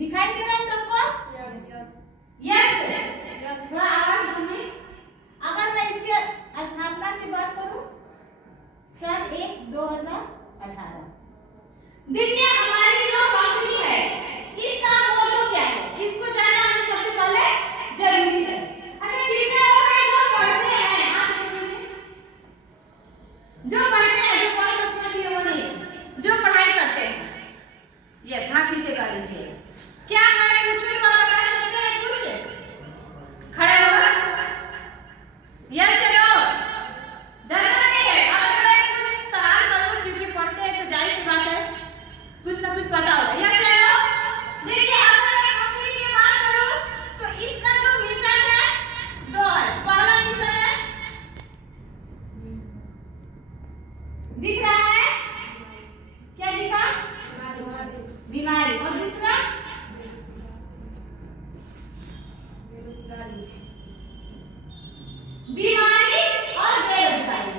दिखाई दे रहा है सबको? यस। थोड़ा आवाज बढ़ाइए। अगर मैं इसके स्थापना की बात करूं सन 2018, देखिए हमारी जो कंपनी है इसका मोटो क्या है, इसको जानना हमें सबसे पहले जरूरी है। अच्छा, कितने लोग हैं जो पढ़ते हैं? जो पढ़ते हैं, जो पढ़ कर छोड़ दिए वो नहीं, जो पढ़ाई करते हैं। यस, हाथ नीचे कर लीजिए। क्या मैं पूछूं तो आप बता सकते हैं कुछ? खड़े हो। यस या नो? डरना नहीं है। अगर मैं कुछ सवाल करूं, क्योंकि पढ़ते हैं तो जाहिर सी बात है कुछ ना कुछ पता होगा। यस या नो? देखिए, अगर मैं कंपनी की बात करूं तो इसका जो मिशन है दो है। पहला मिशन है, दिख रहा है? क्या दिखा? बीमारी। और दूसरा बीमारी और बेरोजगारी।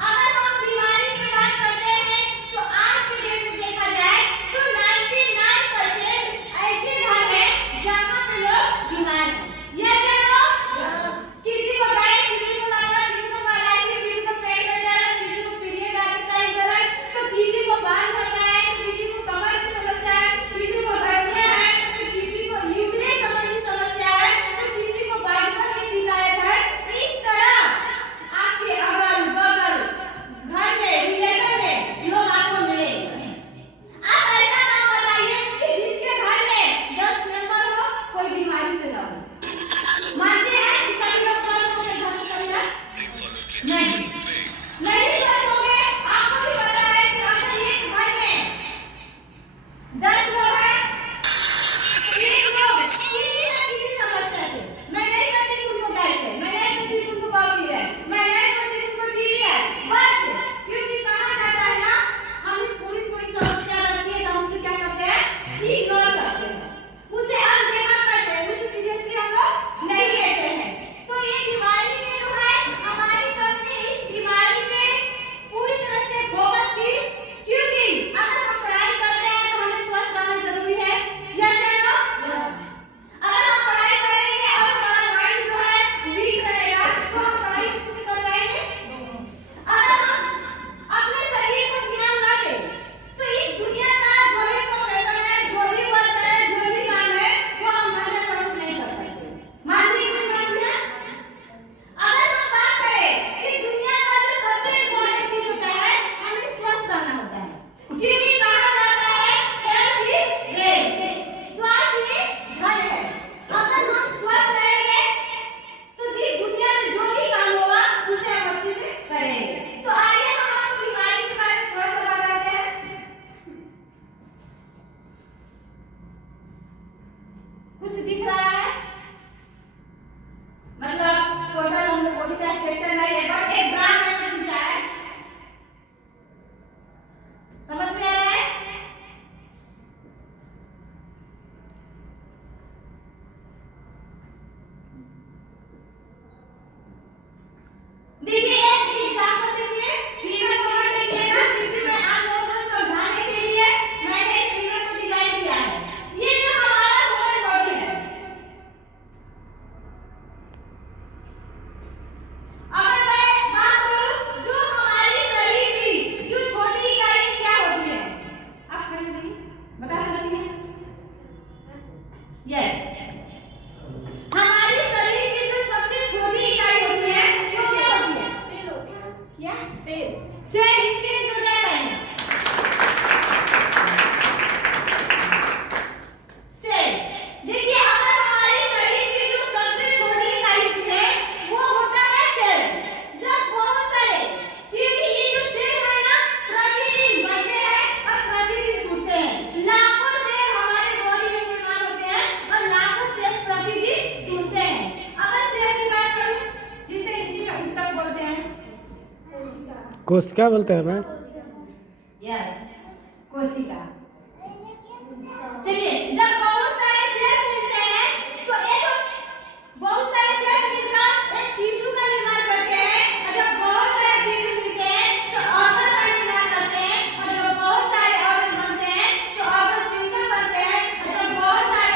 अगर हम बीमारी की बात करते हैं तो आज के डेट में देखा जाए तो 99% ऐसे घर हैं जहां पे लोग बीमार हैं। यस या नो? किसी को गैस, किसी को लकवा, किसी को पैरालाइसिस, किसी को पेट में दर्द, किसी को पीरियड आते टाइम दर्द, तो किसी को बाल झड़ता है, तो किसी को कमर की समस्या है, किसी को गठिया है, तो किसी को यूरिन संबंधी समस्या है, तो किसी को बाजपन की शिकायत है। इस तरह आपके अगल बगल घर में, रिलेशन में लोग आपको मिलेंगे। आप ऐसा काम बताइए कि जिसके घर में 10 मेंबर हो, कोई बीमारी से ना हो। मानते हैं कि सभी लोग स्वस्थ होंगे घर में परिवार? नहीं स्वस्थ होंगे। आपको भी पता है कि अगर एक घर में 10 लोग हैं, 1 लोग किसी न किसी समस्या से, मैं नहीं कहती कि उनको गैस है, मैं नहीं कहती कि उनको बवासीर है, मैं नहीं कहती कि उनको टीबी है, बट क्योंकि कहा जाता है ना, हमें थोड़ी थोड़ी समस्या लगती है तो हम उसे क्या करते हैं? इग्नोर करते हैं, उसे अनदेखा करते हैं, उसे सीरियसली हम लोग नहीं लेते हैं। तो ये बीमारी में जो है, हमारी कंपनी इस बीमारी पे पूरी तरह से फोकस की, क्योंकि अगर हम पढ़ाई करते हैं तो हमें स्वस्थ रहना जरूरी है। यस या नो? अगर हम पढ़ाई करेंगे और हमारा माइंड जो है वीक रहेगा तो हम पढ़ाई अच्छे से कर पाएंगे? अगर हम अपने शरीर को ध्यान ना दें तो इस दुनिया का जो भी प्रोफेशन है, जो भी वर्क है, जो भी काम है, वो हम 100% नहीं कर सकते। मानती है कि नहीं मानती है? अगर हम बात करें कि दुनिया का जो सबसे इम्पोर्टेंट चीज होता है, हमें स्वस्थ रहना होता है, क्योंकि कहा जाता है हेल्थ इज वेल्थ, स्वास्थ्य ही धन है। अगर हम स्वस्थ रहेंगे तो इस दुनिया में जो भी काम होगा उसे हम अच्छे से करेंगे। तो आइए हम आपको बीमारी के बारे में थोड़ा सा बताते हैं। कुछ दिख रहा है? मतलब टोटल हम लोग बॉडी का स्ट्रक्चर नहीं है, बट एक ग्राफ मैंने खींचा है। समझ में आ रहा है? देखिए, एक एग्जांपल देखिए, फीवर को देखिएगा, क्योंकि मैं आप लोगों को समझाने के लिए मैंने इस फीवर को डिजाइन किया है। ये जो हमारा ह्यूमन बॉडी है, अगर मैं बात करूं जो हमारे शरीर की जो छोटी इकाई क्या होती है, आप खड़े हो जाइए, बता सकती हैं? यस, हमारे शरीर की जो सबसे छोटी इकाई होती है वो क्या होती है? क्या? सेल। इसके लिए जोड़ना चाहिए सेल। देखिए, अगर हमारे शरीर की जो सबसे छोटी इकाई होती है वो होता है सेल। जब बहुत सारे, क्योंकि ये जो सेल है ना, प्रतिदिन बढ़ते हैं और प्रतिदिन टूटते हैं। लाखों सेल हमारे बॉडी में निर्माण होते हैं और लाखों सेल प्रतिदिन टूटते हैं। अगर सेल की बात करूं, जिसे हिंदी में ऊतक बोलते हैं, कोशिका बोलते हैं मैम। यस, कोशिका। चलिए, जब बहुत सारे सेल्स मिलते हैं तो बहुत सारे सेल्स मिलकर एक टिश्यू का निर्माण करते हैं, और जब बहुत सारे टिश्यू मिलते हैं तो ऑर्गन का निर्माण करते हैं, और जब बहुत सारे ऑर्गन बनते हैं तो ऑर्गन सिस्टम बनते हैं, और जब बहुत सारे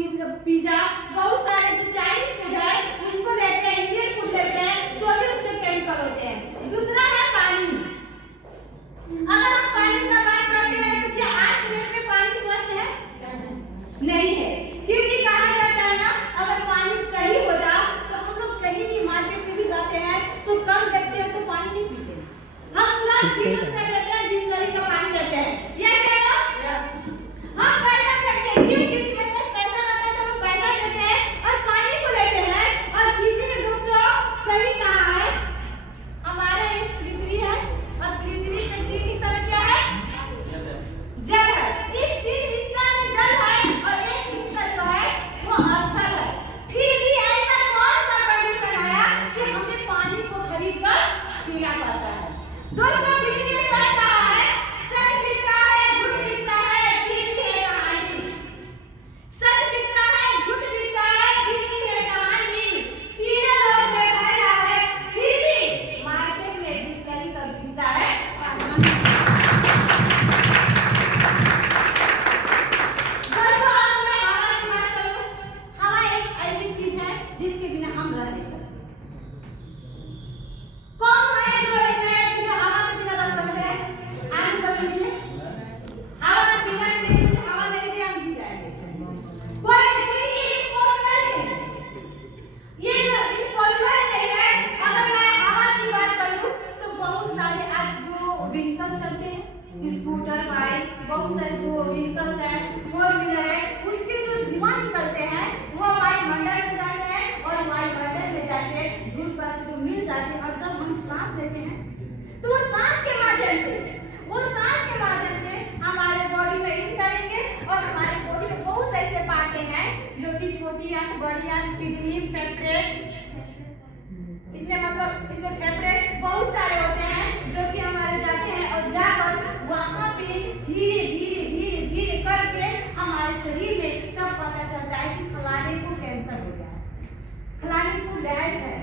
पिज्जा, बहुत सारे जो चाइनीज फूड है उसको लेते हैं, इंडियन फूड लेते हैं तो भी उसमें केमिकल होते हैं। दूसरा है पानी। अगर हम पानी का बात करते हैं तो क्या आज के डेट में पानी स्वस्थ है? नहीं है, क्योंकि कहा जाता है ना, अगर पानी सही होता तो हम लोग कहीं भी मार्केट में भी जाते हैं तो कम देखते हैं तो पानी नहीं पीते, हम तुरंत फ्रिज में लेते हैं, बिसलरी का पानी लेते हैं। यस है ना? हम पैसा करते हैं, क्यों? क्योंकि मेरे पास पैसा रहता है तो हम पैसा देते हैं और पानी को लेते हैं। और किसी ने दोस्तों सही कहा है, हमारे इस पृथ्वी है और पृथ्वी पे 3 हिस्सा में क्या है? जल है। इस 3 हिस्सा में जल है और एक हिस्सा जो है वो स्थल है। फिर भी ऐसा कौन सा कंडीशन आया कि हमें पानी को खरीद कर पीना पड़ता है? दोस्तों किसी ने सच कहा है, सच बिकता है, झूठ बिकता है, बिकती है कहानी। सच बिकता है, झूठ बिकता है, बिकती है कहानी। तीनों लोग में फैला है, फिर भी मार्केट में बिस्लरी का बिकता है। दोस्तों अब मैं हवा की बात करूं, हवा एक ऐसी चीज है जिसके बिना हम रह नहीं सकते। कौन है जो इसमें जो हवा के बिना रह सकते हैं? आप बता दीजिए। हवा के बिना नहीं, मुझे हवा नहीं चाहिए, हम जी जाएंगे। कोई नहीं, क्योंकि ये इम्पॉसिबल है। ये जो इम्पॉसिबल नहीं है। अगर मैं हवा की बात करूं तो बहुत सारे आज जो व्हीकल चलते हैं, स्कूटर, बाइक, बहुत सारे जो व्हीकल्स हैं, 4 व्हीलर है, उसके जो धुआं निकलते हैं वो वायुमंडल में जाते हैं और वायुमंडल में जाके धूल का से जो मिल जाते हैं और जब हम सांस लेते हैं तो वो सांस के माध्यम से हमारे बॉडी में इन करेंगे और हमारे बॉडी में बहुत ऐसे पार्ट हैं जो कि छोटी आंत, बड़ी आंत, किडनी, फेफड़े, इसमें मतलब इसमें फेफड़े बहुत सारे होते हैं जो कि हमारे जाते हैं और जाकर वहां पे धीरे धीरे धीरे धीरे करके हमारे शरीर में तब पता चलता है कि फलाने को कैंसर हो गया है, फलाने को गैस है,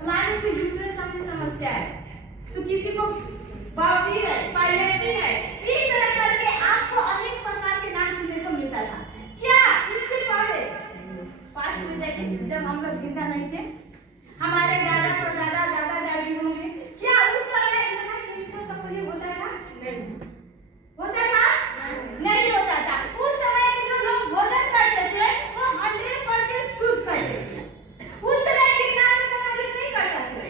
फलाने को यूट्रस में समस्या है, तो किसी को बवासीर है, पाइलेक्सिन है। इस तरह करके आपको अनेक प्रकार के नाम सुनने को मिलता था। क्या इससे पहले पास्ट में जाके जब हम लोग जिंदा नहीं थे, हमारे दादा परदादा, दादा दादी होंगे, क्या उस समय इतना केमिकल का प्रयोग होता था? नहीं होता था, नहीं होता था। उस समय के जो लोग भोजन करते थे वो 100% शुद्ध करते थे। उस समय कीटनाशक का प्रयोग नहीं करते थे।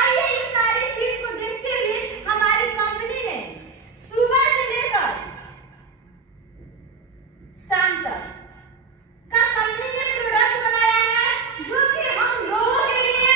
आइए इस सारी चीज को देखते हुए हमारी कंपनी ने सुबह से लेकर शाम तक का कंपनी ने प्रोडक्ट बनाया है जो कि हम लोगों के लिए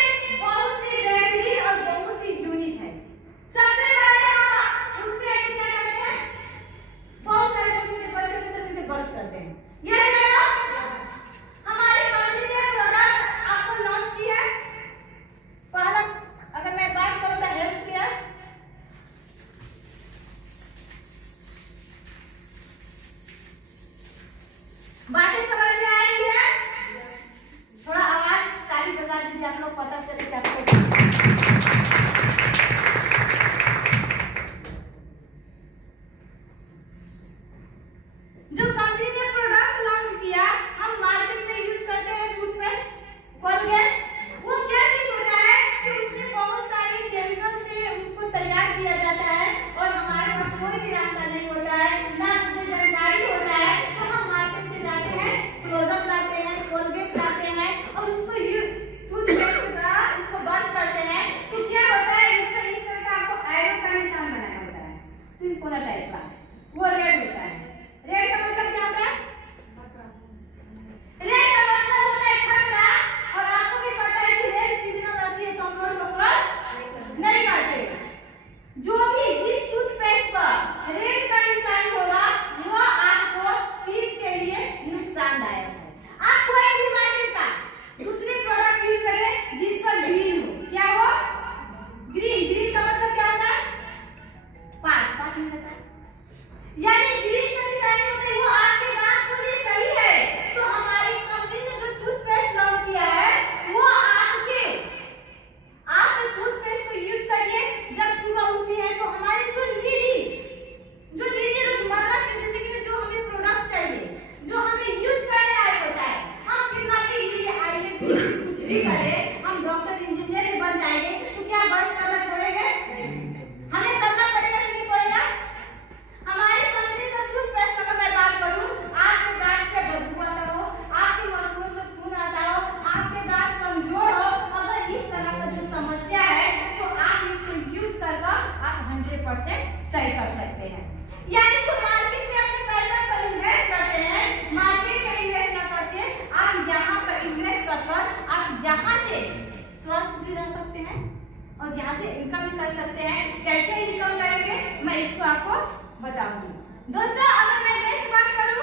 और यहाँ से इनकम भी कर सकते हैं। कैसे इनकम करेंगे मैं इसको आपको बताऊंगी। दोस्तों अगर मैं नेक्स्ट बात करूं,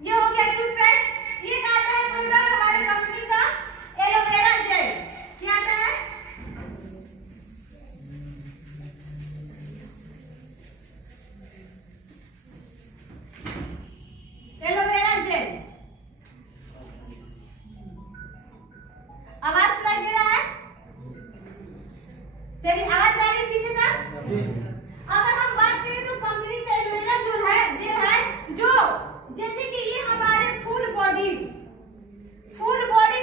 ये हो गया टूथपेस्ट। ये क्या आता है प्रोडक्ट हमारे कंपनी का एलोवेरा जेल। क्या आता है? Aloe vera gel. आवाज सुनाई दे रहा है? चलिए आवाज आ रही है पीछे का? अगर हम बात करें तो कंपनी का एलोवेरा जेल है जो जैसे कि ये हमारे फुल बॉडी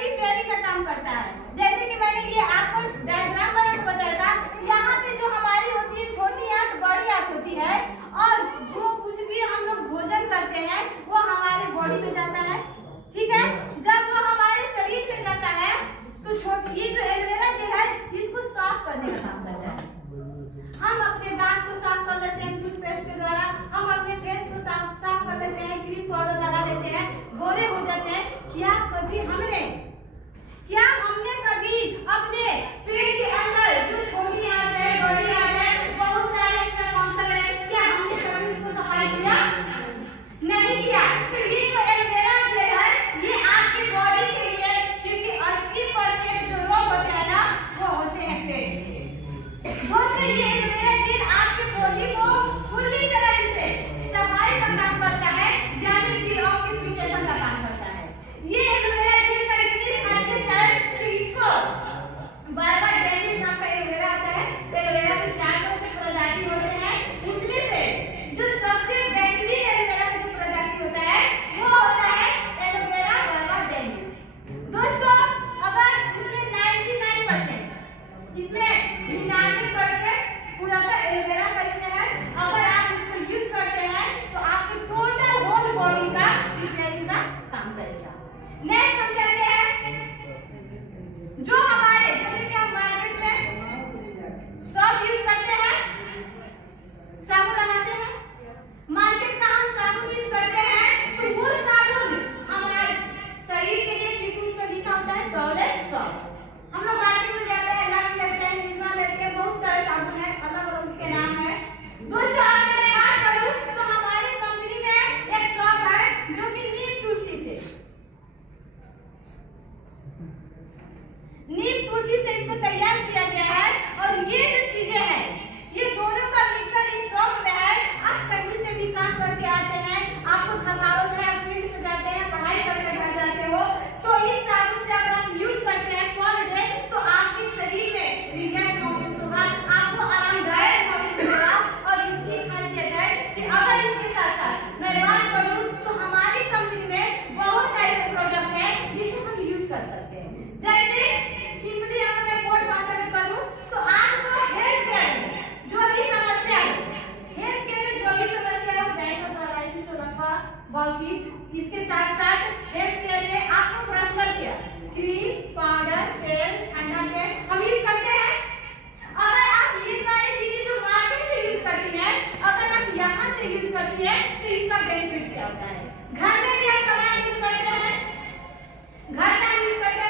रिपेयरिंग का काम करता है। जैसे कि मैंने ये आपको डायग्राम बना के बताया था, यहाँ पे जो हमारी होती है छोटी आंत बड़ी आंत होती है, और जो कुछ भी हम लोग भोजन करते हैं वो हमारे बॉडी में जाता है, ठीक है। जब वो हमारे शरीर में जाता है तो ये जो एलोवेरा जेल है इसको साफ करने का काम करता है। हम अपने दांत को साफ कर लेते हैं टूथपेस्ट के द्वारा, हम अपने फेस को साफ कर लेते हैं, क्रीम पाउडर लगा लेते हैं, गोरे हो जाते हैं। क्या हमने कभी अपने पेट के अंदर जो छोटी आंत है बड़ी आंत है बहुत सारे इसका फंक्शन है, क्या हमने कभी उसको सफाई किया? नहीं किया। तो ये जो एलोवेरा जेल है ये आपकी बॉडी के लिए, क्योंकि 80% जो रोग होते हैं ना वो होते हैं पेट से। दोस्तों ये एलोवेरा जेल आपके बॉडी को फुल्ली तरह से सफाई का काम करता है, यानी कि ऑक्सीफिकेशन का काम करता है। ये एलोवेरा जेल का इतनी खासियत है कि इसको बारबा डेनिस नाम का एलोवेरा आता है। एलोवेरा में 400 से प्रजाति होते हैं, उसमें से जो सबसे बेहतरीन एलोवेरा का जो प्रजाति होता है वो होता है एलोवेरा बारबा डेनिस। दोस्तों अगर इसमें 99% पूरा का एलोवेरा का इसमें है, अगर आप इसको यूज करते हैं तो आपकी टोटल होल बॉडी का रिपेयरिंग का काम करेगा। नेक्स्ट हम चलते हैं जो हमारे जैसे कि हम मार्केट में सब यूज करते हैं, साबुन लगाते हैं। मार्केट का हम साबुन यूज करते हैं तो वो साबुन हमारे शरीर के लिए, क्योंकि उसमें लिखा होता है टॉयलेट सॉल्ट। हम लोग मार्केट में जाते हैं, लक्स लेते हैं, निरमा लेते हैं, बहुत सारे साबुन है, अलग अलग उसके नाम है। दोस्तों अगर मैं बात करूं तो हमारी कंपनी में एक शॉप है जो कि नीम तुलसी से इसको तैयार किया गया है, और ये जो चीजें हैं ये दोनों का मिक्सर इस शॉप में है। आप कहीं से भी काम करके आते हैं, आपको थकावट है, फील्ड से जाते हैं, पढ़ाई करके घर जाते हो, तो इस साबुन से अगर आप यूज करते हैं पर डे तो आपके शरीर में रिलैक्स महसूस होगा, आपको आरामदायक महसूस होगा। और इसकी खासियत है कि अगर इसके साथ साथ मैं बात करूं तो हमारी कंपनी में बहुत ऐसे प्रोडक्ट हैं जिसे हम यूज कर सकते हैं। जैसे सिंपली अगर मैं कोड भाषा में करूं तो आपको हेल्थ केयर में जो भी समस्या हो, हेल्थ केयर में जो भी समस्या हो, गैस हो, पैरालिसिस हो, लकवा, बवासीर, इसके साथ साथ हेल्थ केयर में आपको पर्सनल केयर, क्रीम, पाउडर, तेल, ठंडा तेल हम यूज करते हैं। अगर आप ये सारी चीजें जो मार्केट से यूज करती हैं, अगर आप यहाँ से यूज करती हैं तो इसका बेनिफिट क्या होता है? घर में भी हम सामान यूज करते हैं, घर में हम यूज करते हैं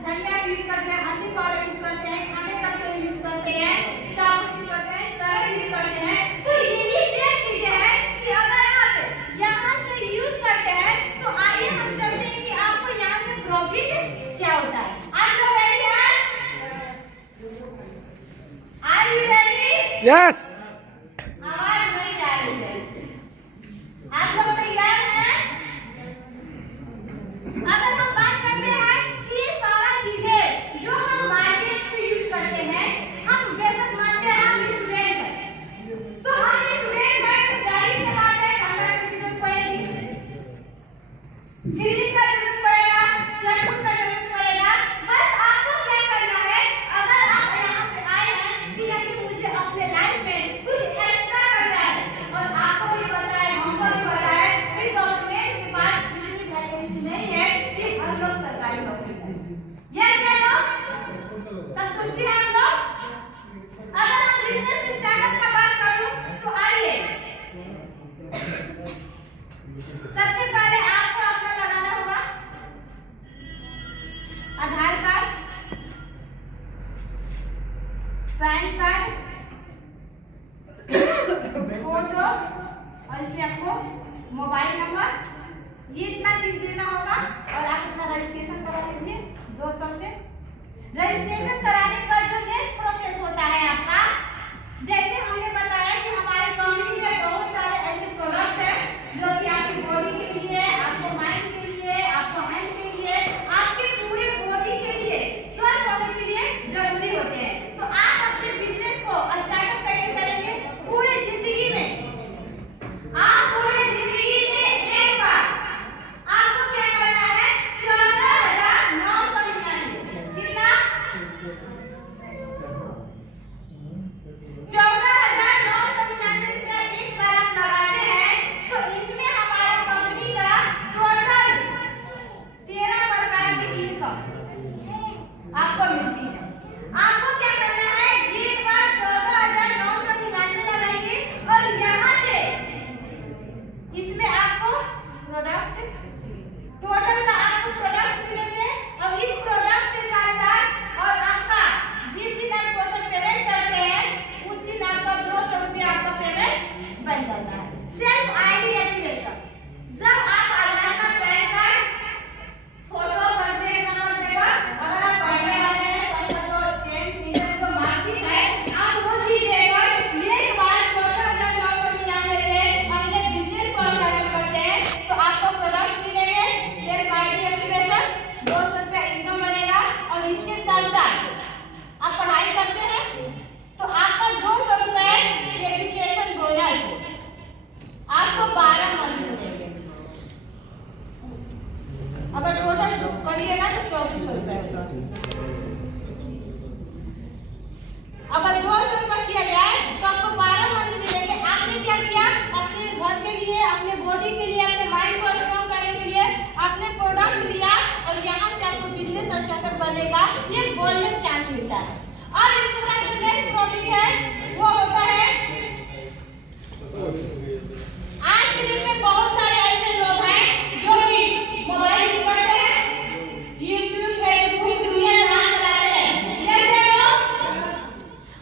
धनिया यूज करते हैं, हल्दी पाउडर यूज करते हैं, खाने का तेल यूज करते हैं, साबुन यूज करते हैं, सर्फ यूज करते हैं। तो यही सेम चीजें हैं कि अगर आप यहाँ से यूज करते हैं तो आइए हम चलते हैं कि आपको यहाँ से प्रॉफिट क्या होता है। आप लोग रेडी हैं? Are you ready? यस। आवाज नहीं आ रही है। आप लोग तैयार हैं? अगर हम बात करते हैं कि ये सारा चीजें जो हम मार्केट से यूज करते हैं, हम बेशक मानते हैं हम स्टूडेंट हैं, तो हम स्टूडेंट हैं तो जाहिर सी बात है ठंडा की जरूरत पड़ेगी, क्रीम का जरूरत पड़ेगा, शैम्पू का जरूरत पड़ेगा। बस आपको क्या करना है, अगर आप यहाँ पे आए हैं कि नहीं मुझे अपने लाइफ में कुछ एक्स्ट्रा करना है, और आपको भी पता है, हमको भी पता है कि गवर्नमेंट के पास इतनी वैकेंसी नहीं है कि हर लोग सरकारी नौकरी करें। यस या नो? संतुष्टि है हम लोग? अगर हम बिजनेस स्टार्टअप का बात करूं तो आइए सबसे पहले आपको अपना लगाना होगा आधार कार्ड, नंबर, ये इतना चीज देना होगा और आप अपना रजिस्ट्रेशन करा लीजिए 200 से। रजिस्ट्रेशन कराने पर जो नेक्स्ट प्रोसेस होता है आपका, जैसे हमने बताया कि हमारे कंपनी में बहुत सारे ऐसे प्रोडक्ट्स हैं जो कि आपकी बॉडी के लिए, आपको माइंड के लिए, आपको हेल्थ के लिए, आपके पूरे बॉडी के लिए, स्वस्थ होने के लिए जरूरी होते हैं। तो आप अपने बिजनेस को स्टार्टअप कैसे करेंगे? पूरे जिंदगी में, आप पूरे जिंदगी में एक बार आपको क्या करना है? 14,999 कितना? 14,999 रुपया एक बार आप लगाते हैं तो इसमें हमारे कंपनी का टोटल 13 प्रकार की इनकम आपको मिलती है। आपको क्या करना है? एक बार 14,999 लगाएंगे और यहाँ से इसमें आपको प्रोडक्ट्स, टोटल का आपको प्रोडक्ट्स मिलेंगे और इस प्रोडक्ट के साथ साथ और आपका जिस दिन आप टोटल पेमेंट करते हैं उस दिन आपका 200 रुपया आपका पेमेंट बन जाता है। सेल्फ आईडी एक्टिवेशन, जब आप Aadhaar card, PAN card, photo, birthday number देगा, अगर आप पढ़ने वाले हैं तो आपका जो 10th इंटर जो मार्कशीट है आप वो चीज देकर एक बार 14,999 से अपने बिजनेस को स्टार्ट करते हैं तो आपको प्रोडक्ट्स मिलेंगे, सेल्फ आईडी एक्टिवेशन, 200 रुपया इनकम बनेगा और इसके साथ साथ आप पढ़ाई करते हैं तो आपका 200 रुपए एजुकेशन बोनस आपको 12 मंथ मिलेंगे। अगर टोटल करिएगा तो 2400 रुपए होगा। अगर 200 रुपए किया जाए तो आपको 12 मंथ मिलेंगे। आपने क्या किया? अपने घर के लिए, अपने बॉडी के लिए, अपने माइंड को स्ट्रॉन्ग करने के लिए आपने प्रोडक्ट्स लिया और यहाँ से आपको बिजनेस स्टार्टअप करने का ये गोल्डन चांस मिलता है। और इसके साथ जो नेक्स्ट प्रॉफिट है वो होता है, आज के दिन में बहुत सारे ऐसे लोग हैं जो कि मोबाइल यूज करते हैं, यूट्यूब, फेसबुक, दुनिया जहां चलाते हैं। जैसे लोग,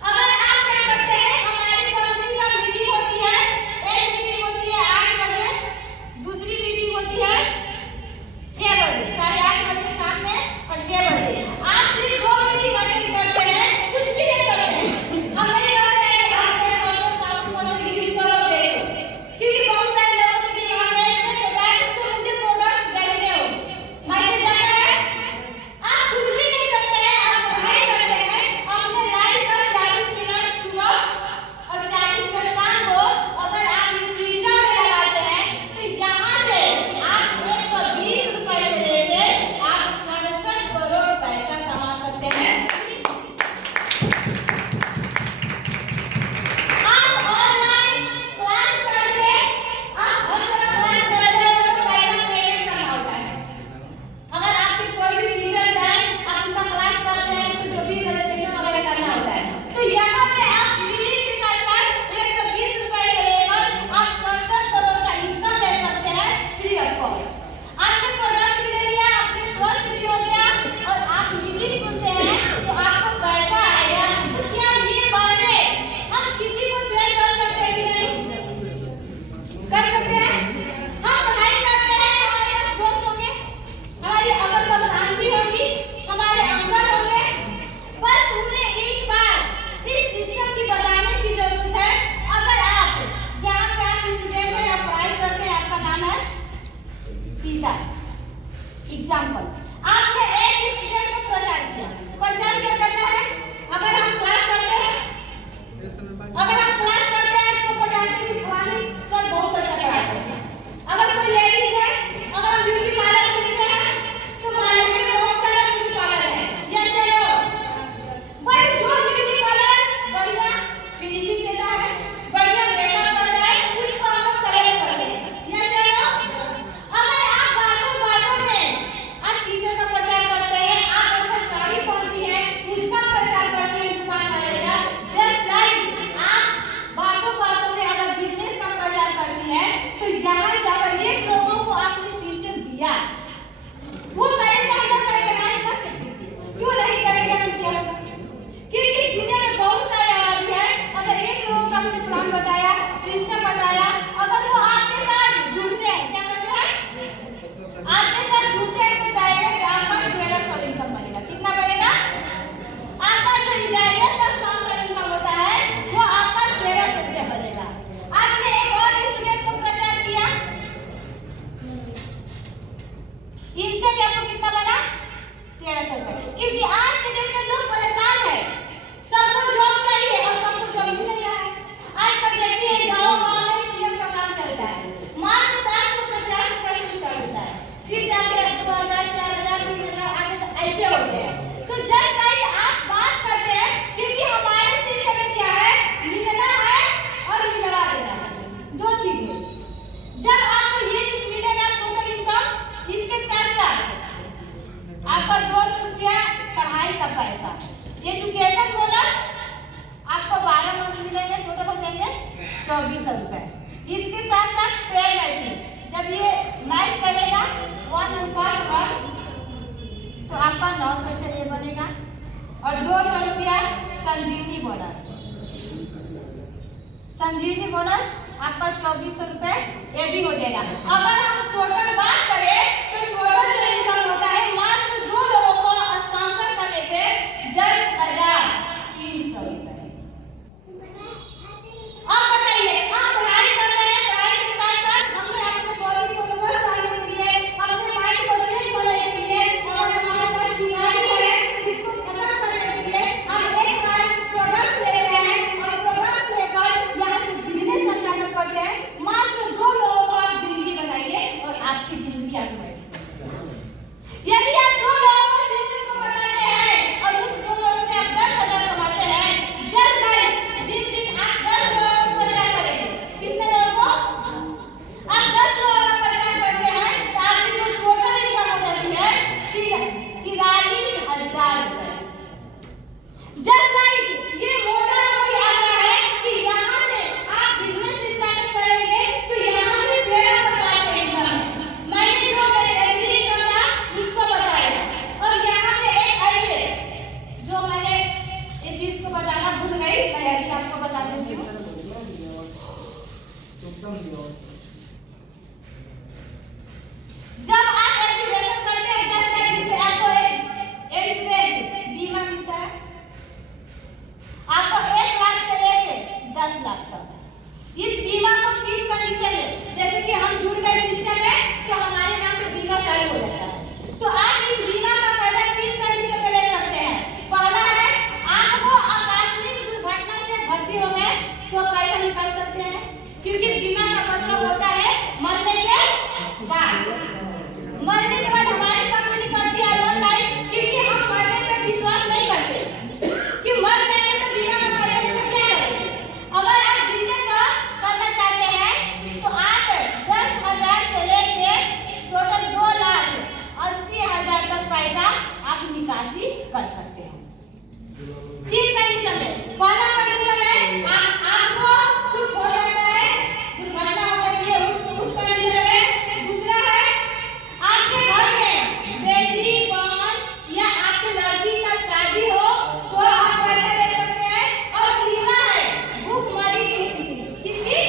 अगर आप क्या करते हैं, हमारी कंपनी का मीटिंग होती है, एक मीटिंग होती है 8 बजे, दूसरी मीटिंग होती है 6 बजे, 8:30 बजे शाम में और 6 बजे। आप सिर्फ 2 मीटिंग अटेंड करते हैं, कुछ भी नहीं करते हैं। हम नहीं कहते हैं कि आप मेरे फोटो साफ फोटो यूज करो, देखो, क्योंकि बहुत सारे लोगों के लिए हम ऐसे होता है तो मुझे प्रोडक्ट्स बेचने हो, मैसेज आता है, आप कुछ भी नहीं करते हैं, आप पढ़ाई करते हैं। अपने लाइफ का 40 मिनट सुबह और 40 मिनट शाम को अगर आप इस सिस्टम में लगाते हैं तो यहाँ से आप 120 रुपए से लेके आप 67 करोड़ पैसा कमा सकते हैं। आप ऑनलाइन क्लास करके, आप हर जगह क्लास करते हैं तो पैसा पेमेंट करना होता है। अगर आपके कोई भी टीचर्स हैं, आप उनका क्लास करते हैं तो जो भी रजिस्ट्रेशन वगैरह करना होता है। तो यहाँ पे आप मीटिंग के साथ साथ 120 रुपए से लेकर आप 67 करोड़ का इनकम ले सकते हैं फ्री ऑफ कॉस्ट। आपके प्रोडक्ट भी ले लिया, आपके स्वस्थ भी हो गया और आप मीटिंग सुनते हैं तो आपको पैसा आएगा। तो क्या ये बातें हम किसी को शेयर कर सकते हैं कि नहीं कर सकते हैं? हम पढ़ाई करते हैं, हमारे पास दोस्त होंगे, हमारी अगल बगल आंटी होगी, हमारे अंकल होंगे, बस उन्हें एक बार इस सिस्टम की बताने की जरूरत है। अगर आप यहाँ पे आप स्टूडेंट हैं, आप पढ़ाई करते हैं, आपका नाम है सीता, एग्जाम्पल, आपने एक स्टूडेंट को प्रचार किया। प्रचार क्या करना है? अगर हम क्लास करते हैं, तो बताते हैं कि पुराने सर बहुत अच्छा पढ़ाते हैं। अगर कोई लेडीज है, अगर हम ब्यूटी पार्लर सीखते हैं तो मार्केट में बहुत सारे ब्यूटी पार्लर है। जैसे बट जो ब्यूटी पार्लर बढ़िया फिनिशिंग देता है, बढ़िया मेकअप करता है, उसको हम लोग सेलेक्ट करते हैं। जैसे अगर आप बातों बातों में आप टीचर का प्रचार करते हैं, आप अच्छा साड़ी पहनती हैं, उसका प्रचार करती हैं दुकान वाले का, जस्ट लाइक आप भी आपको कितना बना 1300 रुपए। क्योंकि आज के डेट में लोग परेशान है, सबको जॉब चाहिए और सबको जॉब मिल नहीं रहा है। आजकल देखते हैं गाँव में सीएम का काम चलता है, मात्र 750 रुपए से स्टार्ट होता है, फिर जाके 2000 4000 3000 8000 ऐसे होते हैं। तो जस्ट लाइक आप बात करते हैं, क्योंकि हमारे सिस्टम में क्या है, मिलना है और मिलवा देना है, दो चीजें। जब आपको ये चीज मिलेगा टोटल इनकम, इसके साथ साथ आपका 200 रुपया पढ़ाई का पैसा, एजुकेशन बोनस आपको 12 मंथ मिलेंगे, टोटल हो जाएंगे 2400 रुपए। इसके साथ साथ पेयर मैचिंग, जब ये मैच करेगा 1/1 तो आपका 900 रुपया ये बनेगा, और 200 रुपया संजीवनी बोनस। संजीवनी बोनस आपका 2400 रुपए ये भी हो जाएगा। अगर हम टोटल बात करें तो टोटल जो इनकम होता है मात्र 2 लोगों को स्पॉन्सर करने पे 10,300 रुपए। अब बताइए, हम पढ़ाई कर रहे हैं, पढ़ाई के साथ साथ हमने अपने बॉडी को स्वस्थ रखने के लिए, अपने माइंड को तेज बनाने के लिए, और हमारे पास बीमारी है इसको खत्म करने के लिए हम एक बार प्रोडक्ट्स लेते हैं, और प्रोडक्ट्स लेकर यहाँ से बिजनेस संचालन करते हैं। मात्र 2 लोगों को आप जिंदगी बनाइए और आपकी जिंदगी ऑटोमेटिक हो जाएगी। यदि आप 2 लोगों को सिस्टम को बताते हैं और उस 2 लोगों से आप 10,000 कमाते हैं, जस्ट लाइक जिस दिन आप 10 लोगों को प्रचार करेंगे, कितने लोगों को आप 10 लोगों का प्रचार करते हैं, तो आपकी जो टोटल इनकम हो जाती है 43,000 रुपए। जस्ट लाइक ये मोटा मोटी आता है कि यहाँ से आप बिजनेस स्टार्ट करेंगे तो यहाँ से 13 प्रकार का इनकम है। मैंने जो नेसेसरी इनकम था उसको बताया, और यहाँ पे एक ऐसे जो मैंने इस चीज को बताना भूल गई, मैं अभी आपको बता देती हूँ। जब आप एक्टिवेशन करते हैं, जस्ट लाइक इसमें आपको एक बीमा मिलता है, आपको 1 लाख से लेके 10 लाख तक। इस बीमा को 3 कंडीशन में, जैसे कि हम जुड़ गए सिस्टम में तो हमारे नाम पे बीमा चालू हो जाता है। तो आप इस बीमा का फायदा 3 कंडीशन में ले सकते हैं। पहला है, आपको आकस्मिक दुर्घटना से भर्ती हो गए तो पैसा निकाल सकते हैं, क्योंकि बीमा का मतलब होता है मरने के बाद। मरने के बाद हमारी कंपनी कहती है लोन लाइफ, क्योंकि हम मरने पे विश्वास नहीं करते कि मर जाएंगे तो बीमा का करेंगे तो क्या करेंगे। अगर आप जिंदे पर करना चाहते हैं तो आप 10,000 से लेके टोटल 2,80,000 तक पैसा आप निकासी कर सकते हैं। 3 कंडीशन में। पहला कंडीशन है आपको कुछ हो जाता है, दुर्घटना हो जाती है, उस कंडीशन में। दूसरा है आपके घर में बेटी बहन या आपके लड़की का शादी हो तो आप पैसा ले सकते हैं। और तीसरा है भूखमरी की स्थिति में। किसकी?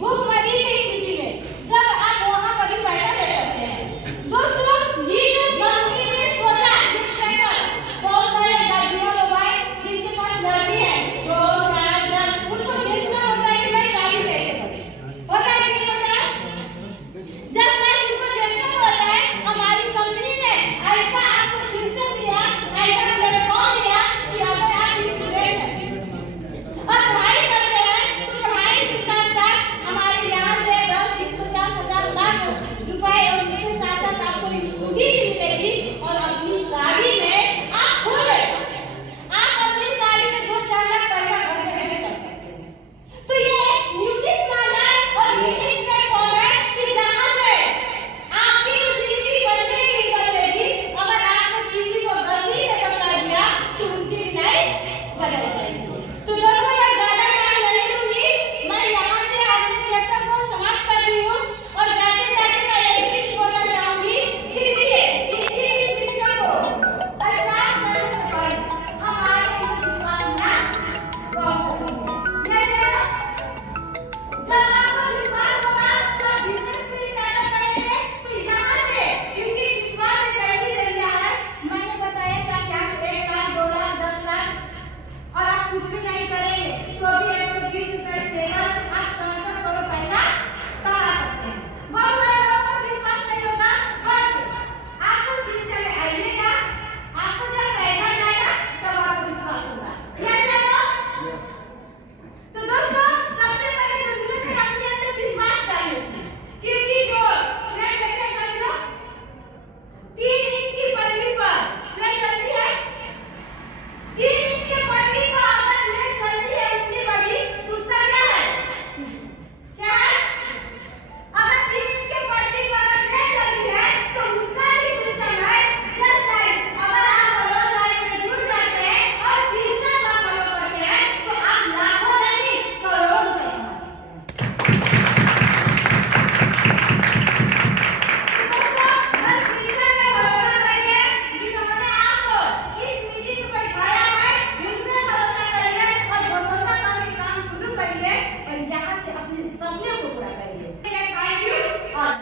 भूखमरी की स्थिति में सब आप वहां पर भी पैसा ले सकते हैं। दोस्तों, ये जो कंपनी ने सोचा, ये स्पेशल बहुत सारे गार्जियन लोग आए जिनके पास लड़की है 2 4 10, उनको टेंशन होता है कि मैं शादी कैसे करूं। होता है कि नहीं होता है? जस्ट लाइक उनको टेंशन होता है, हमारी कंपनी ने ऐसा